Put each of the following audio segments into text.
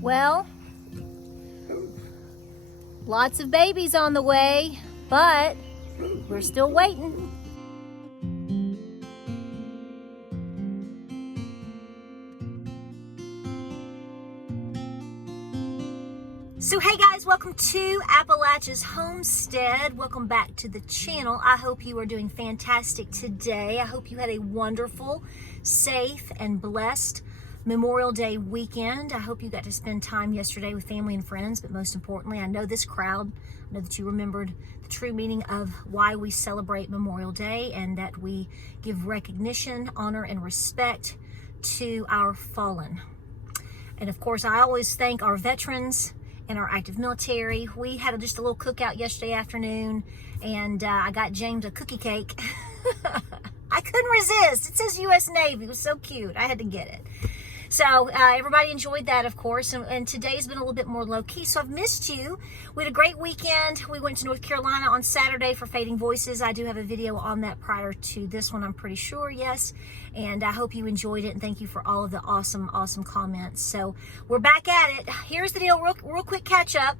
Well, lots of babies on the way, but we're still waiting. So hey guys, welcome to Appalachia's Homestead. Welcome back to the channel. I hope you are doing fantastic today. I hope you had a wonderful, safe, and blessed Memorial Day weekend. I hope you got to spend time yesterday with family and friends, but most importantly, I know this crowd, I know that you remembered the true meaning of why we celebrate Memorial Day, and that we give recognition, honor, and respect to our fallen. And of course, I always thank our veterans and our active military. We had just a little cookout yesterday afternoon, and I got James a cookie cake. I couldn't resist. It says U.S. Navy. It was so cute. I had to get it. So everybody enjoyed that, of course, and today's been a little bit more low-key, so I've missed you. We had a great weekend. We went to North Carolina on Saturday for Fading Voices. I do have a video on that prior to this one, I'm pretty sure, yes, and I hope you enjoyed it, and thank you for all of the awesome, awesome comments. So we're back at it. Here's the deal, real quick catch-up.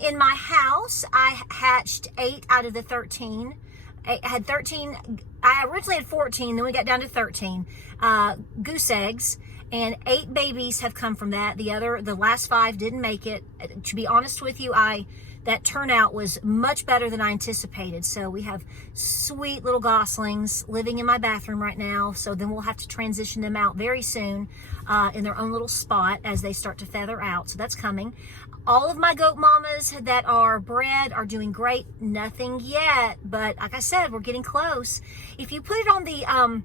In my house, I hatched 8 out of the 13. I had 13, I originally had 14, then we got down to 13 goose eggs. And 8 babies have come from that. The last 5 didn't make it. To be honest with you, that turnout was much better than I anticipated. So we have sweet little goslings living in my bathroom right now. So then we'll have to transition them out very soon in their own little spot as they start to feather out. So that's coming. All of my goat mamas that are bred are doing great. Nothing yet, but like I said, we're getting close. If you put it on the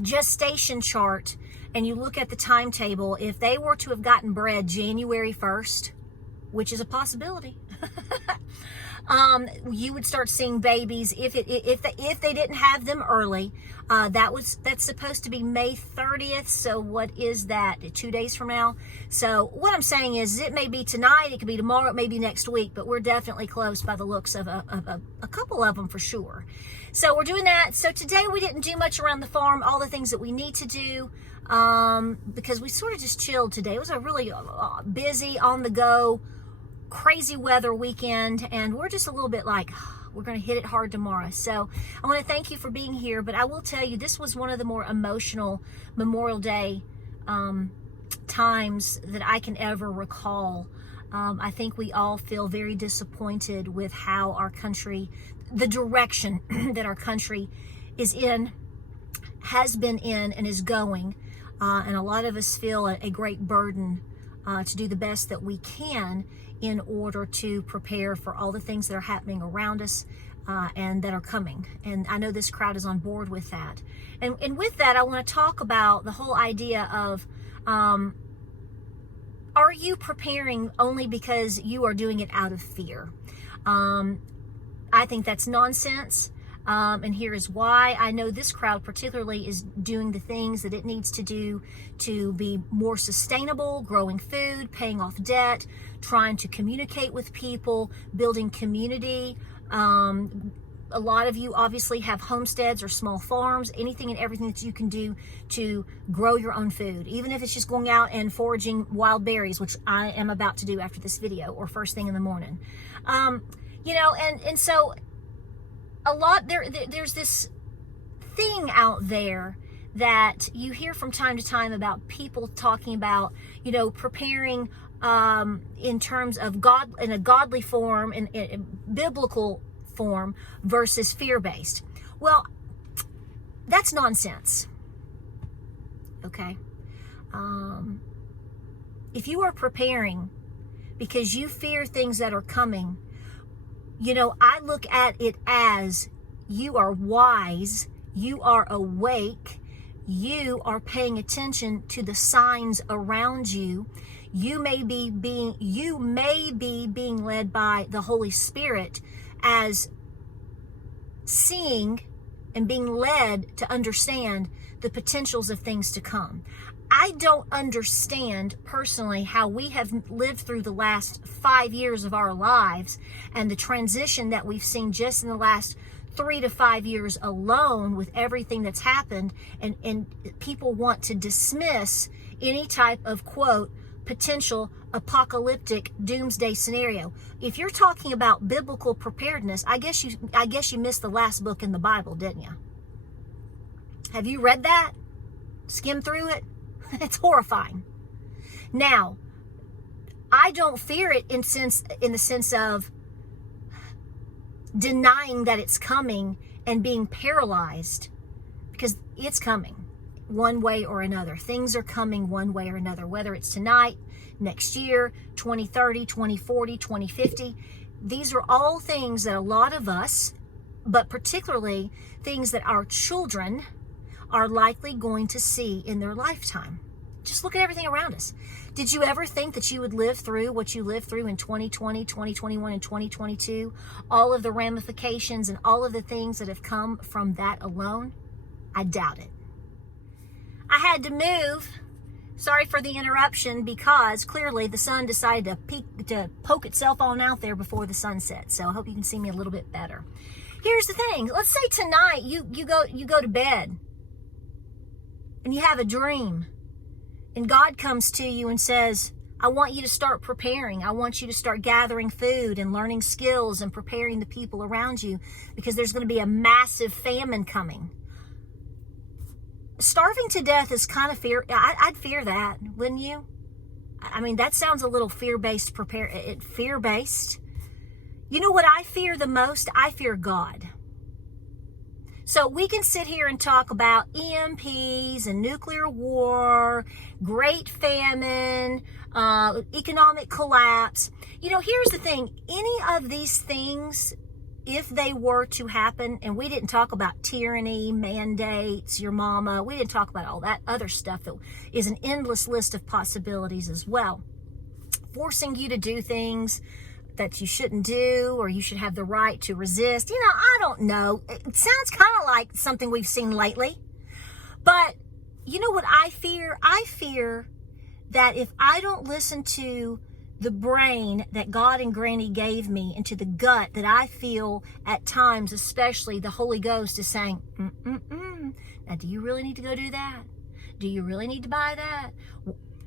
gestation chart, and you look at the timetable, if they were to have gotten bred January 1st, which is a possibility, you would start seeing babies if they didn't have them early. That's supposed to be May 30th. So what is that? 2 days from now. So what I'm saying is, it may be tonight, it could be tomorrow, it may be next week, but we're definitely close by the looks of a couple of them for sure. So we're doing that. So today we didn't do much around the farm, all the things that we need to do, because we sort of just chilled today. It was a really busy, on the go, crazy weather weekend, and we're just a little bit like, we're going to hit it hard tomorrow. So I want to thank you for being here, but I will tell you, this was one of the more emotional Memorial Day times that I can ever recall. I think we all feel very disappointed with how our country, the direction that our country is in, has been in, and is going. And a lot of us feel a great burden to do the best that we can in order to prepare for all the things that are happening around us and that are coming. And I know this crowd is on board with that. And with that, I want to talk about the whole idea of, are you preparing only because you are doing it out of fear? I think that's nonsense. And here is why. I know this crowd particularly is doing the things that it needs to do to be more sustainable, growing food, paying off debt, trying to communicate with people, building community. A lot of you obviously have homesteads or small farms, anything and everything that you can do to grow your own food, even if it's just going out and foraging wild berries, which I am about to do after this video, or first thing in the morning. You know, and so a lot, there's this thing out there that you hear from time to time about people talking about, you know, preparing in terms of God, in a godly form, in biblical form, versus fear-based. Well, that's nonsense. Okay. If you are preparing because you fear things that are coming, you know, I look at it as you are wise, you are awake, you are paying attention to the signs around you. You may be being led by the Holy Spirit as seeing and being led to understand the potentials of things to come. I don't understand personally how we have lived through the last 5 years of our lives and the transition that we've seen just in the last 3 to 5 years alone with everything that's happened, and people want to dismiss any type of, quote, potential apocalyptic doomsday scenario. If you're talking about biblical preparedness, I guess you missed the last book in the Bible, didn't you? Have you read that? Skim through it? It's horrifying. Now, I don't fear it in the sense of denying that it's coming and being paralyzed, because it's coming one way or another. Things are coming one way or another, whether it's tonight, next year, 2030, 2040, 2050. These are all things that a lot of us, but particularly things that our children are likely going to see in their lifetime. Just look at everything around us. Did you ever think that you would live through what you lived through in 2020, 2021, and 2022? All of the ramifications and all of the things that have come from that alone? I doubt it. I had to move. Sorry for the interruption, because clearly the sun decided to poke itself on out there before the sunset. So I hope you can see me a little bit better. Here's the thing. Let's say tonight you go to bed and you have a dream. And God comes to you and says, I want you to start preparing. I want you to start gathering food and learning skills and preparing the people around you, because there's going to be a massive famine coming. Starving to death is kind of fear. I'd fear that, wouldn't you? I mean, that sounds a little fear-based. Fear-based. You know what I fear the most? I fear God. So we can sit here and talk about EMPs and nuclear war, great famine, economic collapse. You know, here's the thing. Any of these things, if they were to happen, and we didn't talk about tyranny, mandates, your mama, we didn't talk about all that other stuff that is an endless list of possibilities as well. Forcing you to do things that you shouldn't do, or you should have the right to resist. You know, I don't know. It sounds kind of like something we've seen lately. But you know what I fear? I fear that if I don't listen to the brain that God and Granny gave me, and to the gut that I feel at times, especially the Holy Ghost is saying, now do you really need to go do that? Do you really need to buy that?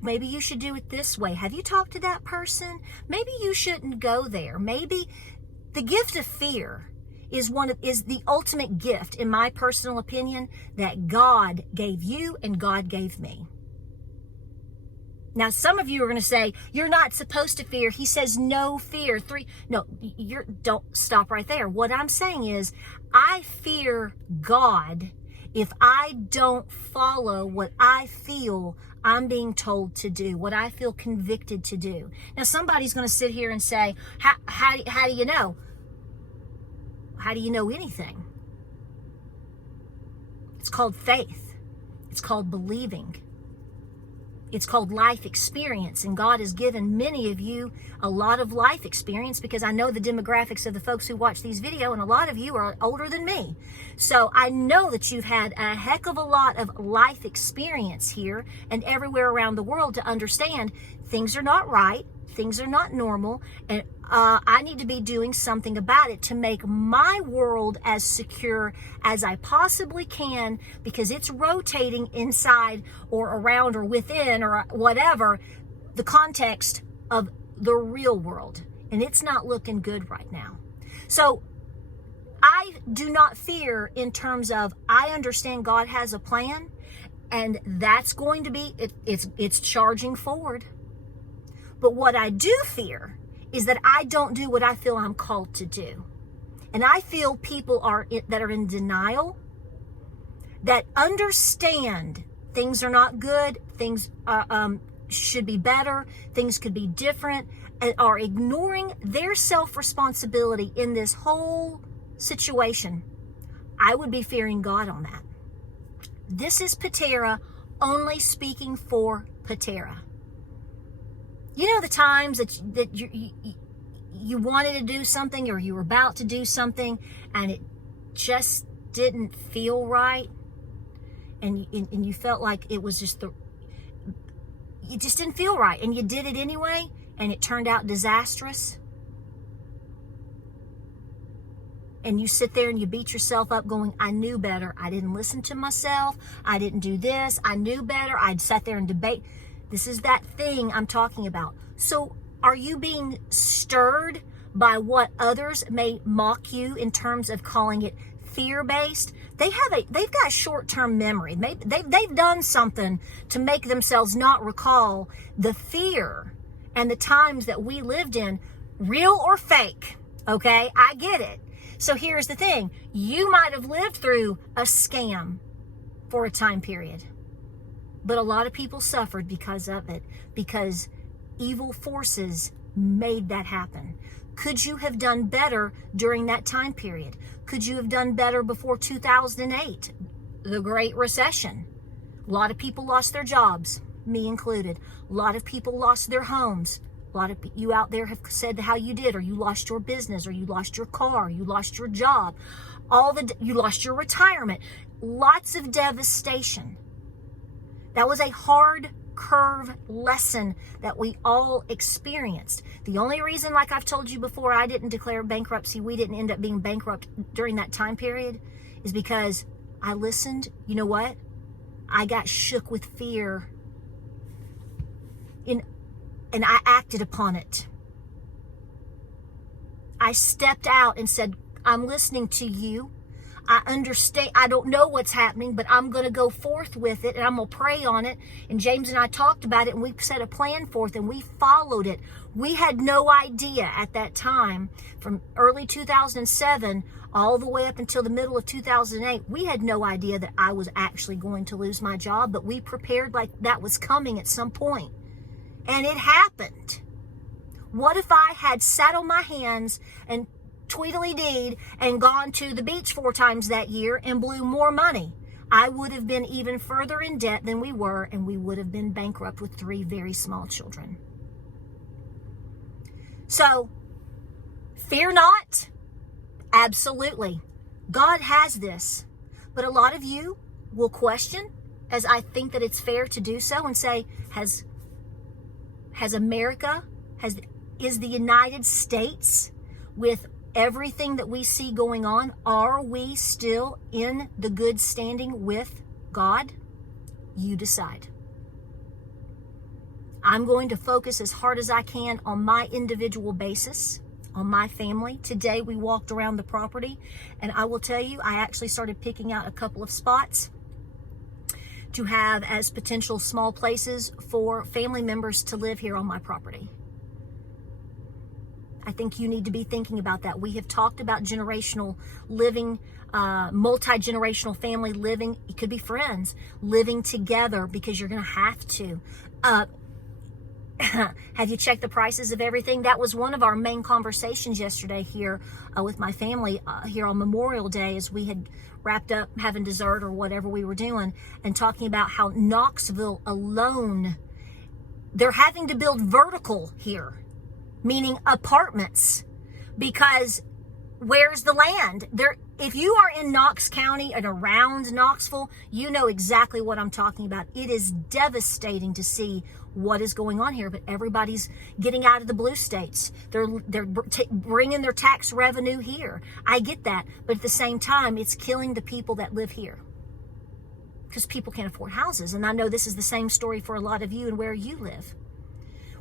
Maybe you should do it this way. Have you talked to that person? Maybe you shouldn't go there. Maybe the gift of fear is the ultimate gift, in my personal opinion, that God gave you and God gave me. Now, some of you are going to say, you're not supposed to fear. He says no fear. Don't stop right there. What I'm saying is, I fear God if I don't follow what I feel I'm being told to do, what I feel convicted to do. Now, somebody's going to sit here and say, how do you know? How do you know anything? It's called faith. It's called believing. It's called life experience. And God has given many of you a lot of life experience, because I know the demographics of the folks who watch these videos, and a lot of you are older than me. So I know that you've had a heck of a lot of life experience here and everywhere around the world to understand things are not right. Things are not normal, and I need to be doing something about it to make my world as secure as I possibly can, because it's rotating inside or around or within or whatever the context of the real world, and it's not looking good right now. So I do not fear in terms of, I understand God has a plan, and that's going to be, it's charging forward. But what I do fear is that I don't do what I feel I'm called to do. And I feel people that are in denial, that understand things are not good, things should be better, things could be different, and are ignoring their self-responsibility in this whole situation. I would be fearing God on that. This is Patara, only speaking for Patara. You know the times that you wanted to do something, or you were about to do something, and it just didn't feel right, and you felt like it was just it just didn't feel right, and you did it anyway, and it turned out disastrous. And you sit there and you beat yourself up going, I knew better. I didn't listen to myself. I didn't do this. I knew better. I'd sat there and debate. This is that thing I'm talking about. So are you being stirred by what others may mock you in terms of calling it fear-based? They've got short-term memory. They've done something to make themselves not recall the fear and the times that we lived in, real or fake. Okay, I get it. So here's the thing. You might have lived through a scam for a time period, but a lot of people suffered because of it, because evil forces made that happen. Could you have done better during that time period? Could you have done better before 2008, the Great Recession? A lot of people lost their jobs, me included. A lot of people lost their homes. A lot of you out there have said how you did, or you lost your business, or you lost your car, you lost your job, you lost your retirement. Lots of devastation. That was a hard curve lesson that we all experienced. The only reason, like I've told you before, I didn't declare bankruptcy, we didn't end up being bankrupt during that time period, is because I listened. You know what? I got shook with fear, and I acted upon it. I stepped out and said, I'm listening to you. I understand. I don't know what's happening, but I'm going to go forth with it, and I'm going to pray on it. And James and I talked about it, and we set a plan forth, and we followed it. We had no idea at that time, from early 2007 all the way up until the middle of 2008, we had no idea that I was actually going to lose my job, but we prepared like that was coming at some point. And it happened. What if I had sat on my hands and tweedly-deed and gone to the beach 4 times that year and blew more money? I would have been even further in debt than we were, and we would have been bankrupt with 3 very small children. So, fear not. Absolutely. God has this. But a lot of you will question, as I think that it's fair to do so, and say, has America, is the United States, with everything that we see going on, are we still in the good standing with God? You decide. I'm going to focus as hard as I can on my individual basis, on my family. Today we walked around the property, and I will tell you, I actually started picking out a couple of spots to have as potential small places for family members to live here on my property. I think you need to be thinking about that. We have talked about generational living, multi-generational family living. It could be friends living together, because you're going to have to. Have you checked the prices of everything? That was one of our main conversations yesterday here with my family here on Memorial Day, as we had wrapped up having dessert or whatever we were doing, and talking about how Knoxville alone, they're having to build vertical here, meaning apartments, because where's the land? If you are in Knox County and around Knoxville, you know exactly what I'm talking about. It is devastating to see what is going on here, but everybody's getting out of the blue states. They're bringing their tax revenue here. I get that, but at the same time, it's killing the people that live here, because people can't afford houses. And I know this is the same story for a lot of you and where you live.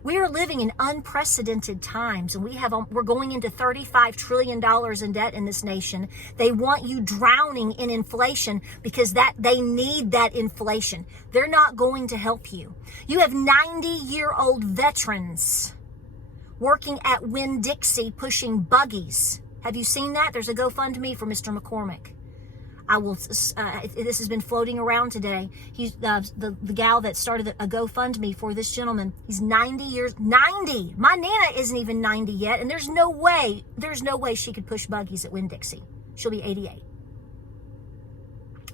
We are living in unprecedented times, and we're going into $35 trillion in debt in this nation. They want you drowning in inflation, because they need that inflation. They're not going to help you. You have 90-year-old veterans working at Winn-Dixie pushing buggies. Have you seen that? There's a GoFundMe for Mr. McCormick. This has been floating around today. He's the gal that started a GoFundMe for this gentleman. He's 90 years, 90. My Nana isn't even 90 yet, and there's no way she could push buggies at Winn-Dixie. She'll be 88.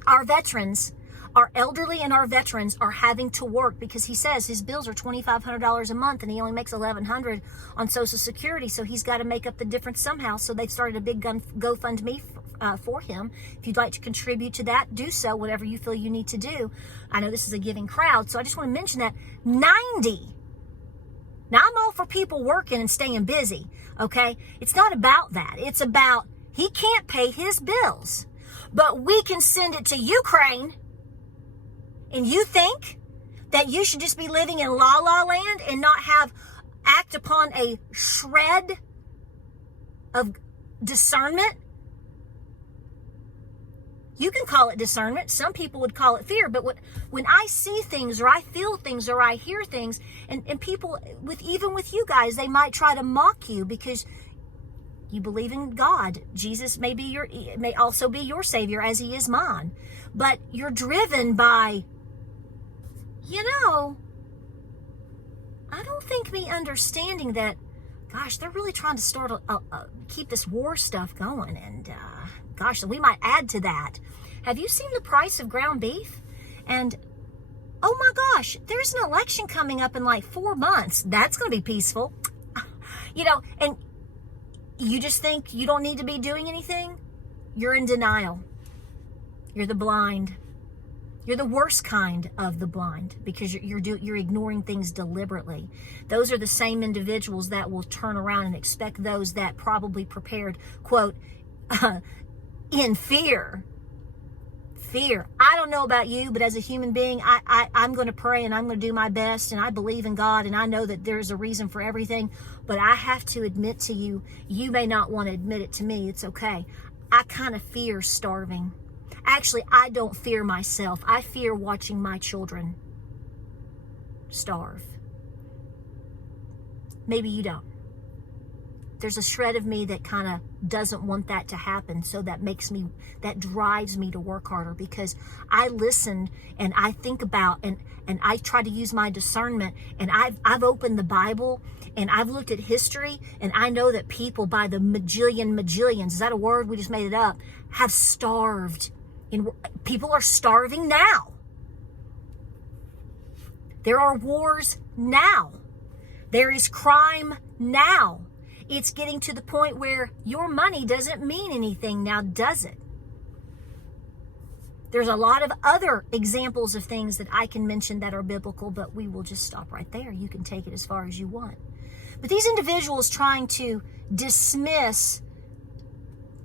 Our veterans, our elderly and our veterans are having to work, because he says his bills are $2,500 a month, and he only makes $1,100 on Social Security, so he's got to make up the difference somehow. So they've started a big GoFundMe for him. If you'd like to contribute to that, do so, whatever you feel you need to do. I know this is a giving crowd, so I just want to mention that. 90. Now, I'm all for people working and staying busy, okay? It's not about that. It's about he can't pay his bills, but we can send it to Ukraine. And you think That you should just be living in la la land and not act upon a shred of discernment? You can call it discernment. Some people would call it fear. But when I see things, or I feel things, or I hear things, and people, even with you guys, they might try to mock you because you believe in God. Jesus may also be your Savior as He is mine. But you're driven by, I don't think me understanding that, gosh, they're really trying to start keep this war stuff going. And gosh, we might add to that. Have you seen the price of ground beef? And oh my gosh, there's an election coming up in like 4 months. That's going to be peaceful. And you just think you don't need to be doing anything? You're in denial. You're the blind. You're the worst kind of the blind because you're ignoring things deliberately. Those are the same individuals that will turn around and expect those that probably prepared, quote, in fear. Fear. I don't know about you, but as a human being, I'm going to pray and I'm going to do my best, and I believe in God, and I know that there's a reason for everything, but I have to admit to you, you may not want to admit it to me, it's okay. I kind of fear starving. Actually, I don't fear myself. I fear watching my children starve. Maybe you don't. There's a shred of me that kind of doesn't want that to happen. So that drives me to work harder, because I listen and I think about and I try to use my discernment, and I've opened the Bible and I've looked at history, and I know that people by the majillions, is that a word? We just made it up, have starved. People are starving now. There are wars now. There is crime now. It's getting to the point where your money doesn't mean anything now, does it? There's a lot of other examples of things that I can mention that are biblical, but we will just stop right there. You can take it as far as you want. But these individuals trying to dismiss,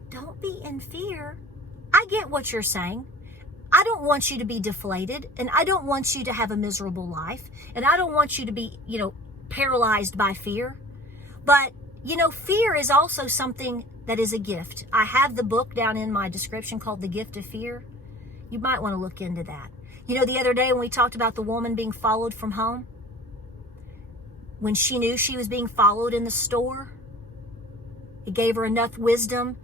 don't be in fear. I get what you're saying. I don't want you to be deflated, and I don't want you to have a miserable life, and I don't want you to be, paralyzed by fear. But fear is also something that is a gift. I have the book down in my description called The Gift of Fear. You might want to look into that. The other day when we talked about the woman being followed from home, when she knew she was being followed in the store, it gave her enough wisdom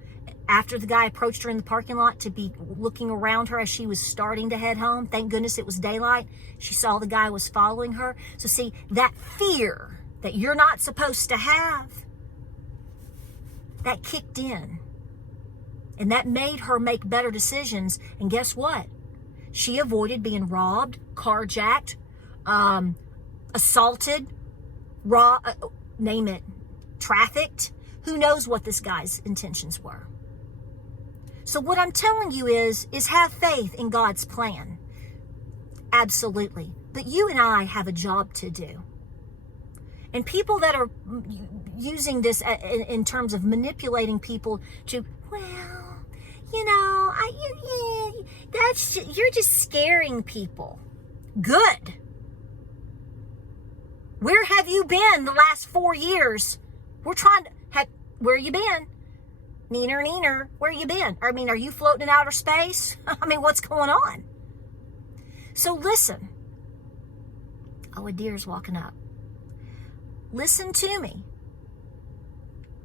after the guy approached her in the parking lot to be looking around her as she was starting to head home. Thank goodness it was daylight. She saw the guy was following her. So see, that fear that you're not supposed to have, that kicked in, and that made her make better decisions. And guess what? She avoided being robbed, carjacked, assaulted, name it, trafficked. Who knows what this guy's intentions were? So what I'm telling you is have faith in God's plan. Absolutely. But you and I have a job to do. And people that are using this in terms of manipulating people to, you're just scaring people. Good. Where have you been the last 4 years? Where you been? Neener, where you been? Are you floating in outer space? What's going on? So listen. Oh, a deer's walking up. Listen to me.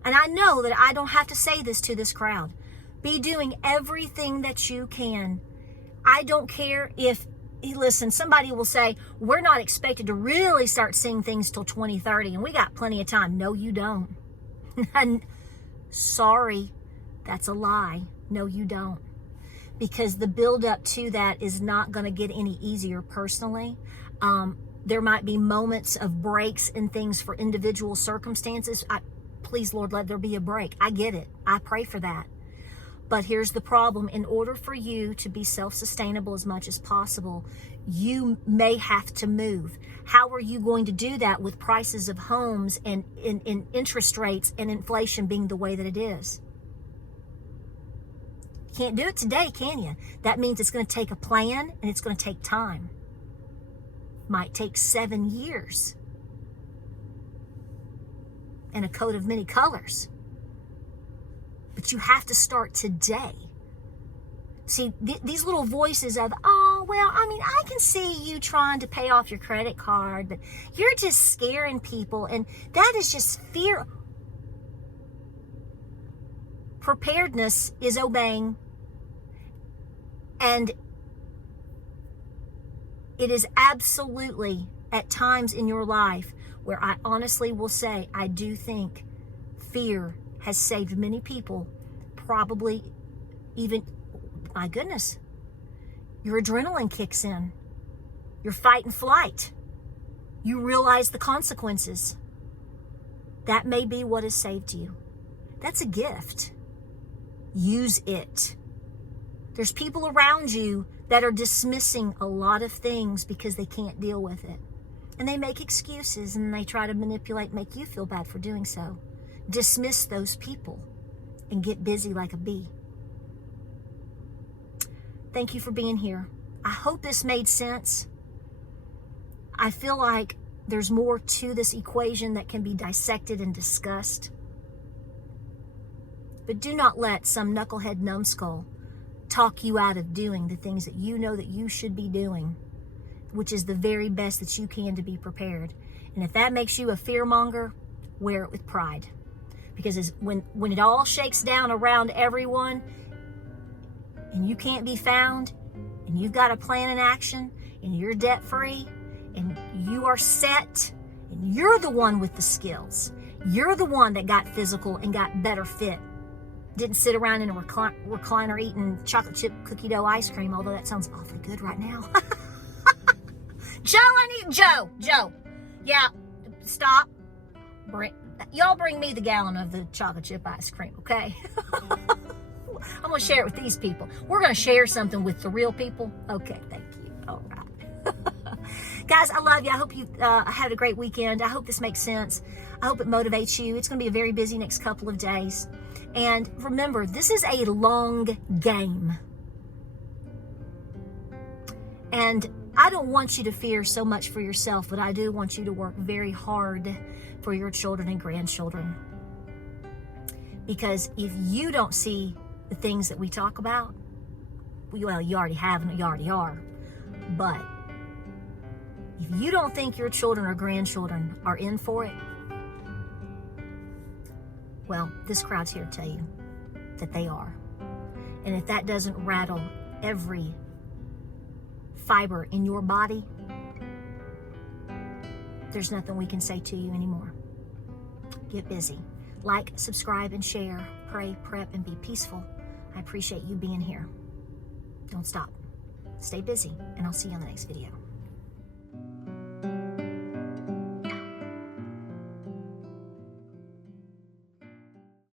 And I know that I don't have to say this to this crowd. Be doing everything that you can. I don't care if, listen, somebody will say, we're not expected to really start seeing things till 2030, and we got plenty of time. No, you don't. Sorry, that's a lie. No, you don't. Because the build up to that is not going to get any easier personally. There might be moments of breaks and things for individual circumstances. Please, Lord, let there be a break. I get it. I pray for that. But here's the problem. In order for you to be self-sustainable as much as possible, you may have to move. How are you going to do that with prices of homes and in interest rates and inflation being the way that it is? Can't do it today, can you? That means it's going to take a plan and it's going to take time. might take 7 years and a coat of many colors. But you have to start today. See, these little voices of, oh, well, I mean, I can see you trying to pay off your credit card, but you're just scaring people. And that is just fear. Preparedness is obeying. And it is absolutely at times in your life where I honestly will say, I do think fear has saved many people, probably even, my goodness, your adrenaline kicks in, your fight and flight. You realize the consequences. That may be what has saved you. That's a gift. Use it. There's people around you that are dismissing a lot of things because they can't deal with it. And they make excuses and they try to manipulate, make you feel bad for doing so. Dismiss those people and get busy like a bee. Thank you for being here. I hope this made sense. I feel like there's more to this equation that can be dissected and discussed. But do not let some knucklehead numbskull talk you out of doing the things that you know that you should be doing, which is the very best that you can to be prepared. And if that makes you a fearmonger, wear it with pride. Because when it all shakes down around everyone and you can't be found and you've got a plan in action and you're debt free and you are set and you're the one with the skills, you're the one that got physical and got better fit, didn't sit around in a recliner eating chocolate chip cookie dough ice cream, although that sounds awfully good right now. Joe. Yeah, stop. Y'all bring me the gallon of the chocolate chip ice cream, okay? I'm going to share it with these people. We're going to share something with the real people. Okay, thank you. All right. Guys, I love you. I hope you had a great weekend. I hope this makes sense. I hope it motivates you. It's going to be a very busy next couple of days. And remember, this is a long game. And I don't want you to fear so much for yourself, but I do want you to work very hard for your children and grandchildren. Because if you don't see the things that we talk about, well, you already have and you already are. But if you don't think your children or grandchildren are in for it, well, this crowd's here to tell you that they are. And if that doesn't rattle every fiber in your body, there's nothing we can say to you anymore. Get busy. Like, subscribe, and share. Pray, prep, and be peaceful. I appreciate you being here. Don't stop. Stay busy, and I'll see you on the next video.